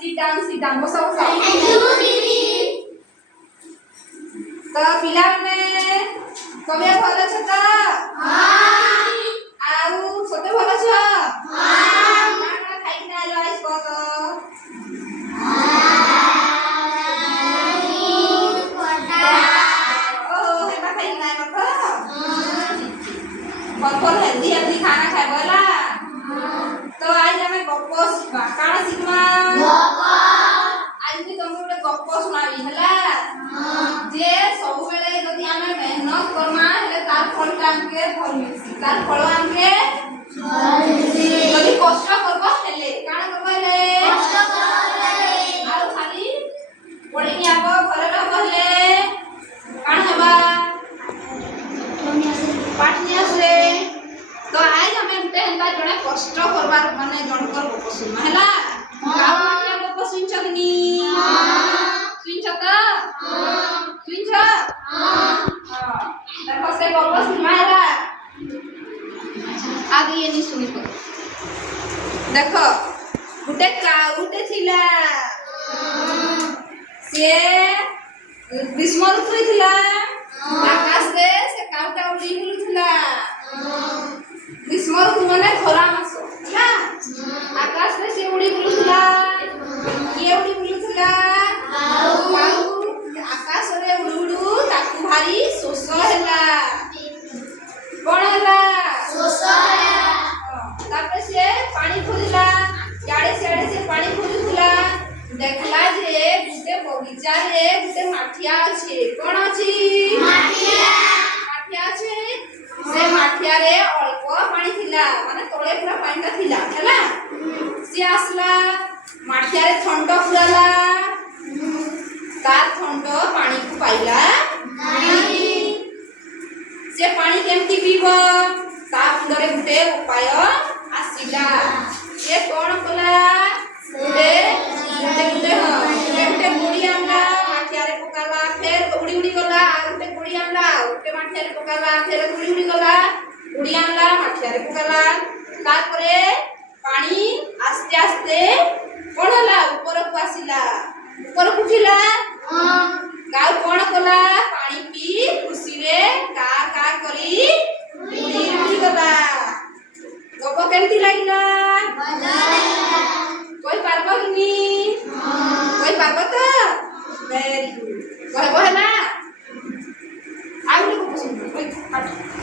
sit down ବସ ବସ ତ ପିଲାମାନେ ତମେ ଭଲ ଅଛ ତ ଆଉ ସତେ ଭଲ ଅଛ କାଣା ଖାଇକିନା ଆଇଲ ଆଇସ୍ କହ ତ हेमा खाइकिना आइल त भल हेल्दी खाना खाइब होला तो आज हमें गप्प सीखबा काଣା सीखबा आज भी तुमको गोटे गप्प सुनाबी हला जे सब बेले जदी हमें मेहनत करना हेले तार फलटा हमके भल मिलसी तार फल हमके भल मिलसी जदी कष्ट करबो हेले काଣା करबो हेले कष्ट करबो हेले आउ खाली पढी नि आबो घरे रहबो हेले काଣା हेबा पाठ नि आसे तो आज हमें गुटे हेंता जणे कष्ट करबार माने जनकर गप्प सुनबा हला गाव माटिया गप्प सुनछतनी सुनछ त सुनछ देखो से गप्प सुनबा हला आगे ये नि सुनी तो देखो गुटे काउटे थिला से ग्रीष्म ऋतु थिला आकाश रे से काउटा उड़ी बुलुथिला ग्रीष्म ऋतु माने खरा मास ना आकाश रे से उड़ी बुलुथिला किए उड़ी बुलुथिला काउ आकाश रे उड़ुडू ताकू भारी शोष हैला कोन हैला शोष हैला तापर से पानी खोजिला याडे से पानी खोजुथिला देखला जे गुटे बगीचा रे गुटे माठिया अछि कोन अछि माठिया अछि से माठिया रे अल्प पानी थिला माने तळे पूरा पानीटा थिला हैला से आसला माठिया रे ठंडा पुराला तार ठंडा पानी को पाइला नाही से पानी केमती पीबो ता मुंडरे गुटे उपाय आसिला से कोन कला गुटे गुटे गुड़ी आमला माठिया रे पकाला फेर उड़ी उड़ी गला गुटे गुड़ी आमला गुटे माठिया रे पकाला फेर उड़ी उड़ी गला गुड़ी आमला माठिया रे पकाला तारपरे पानी आस्ते आस्ते कोन होला ऊपर को आसिला ऊपर उठिला गाउ कोन कला पानी पी खुशी रे का करी उड़ी उड़ी गला गप केमती लागिला मजा लागला कोई पारबो कि कोई पारबो त वेरी गुड कहबो है ना आउ को पसंद कोई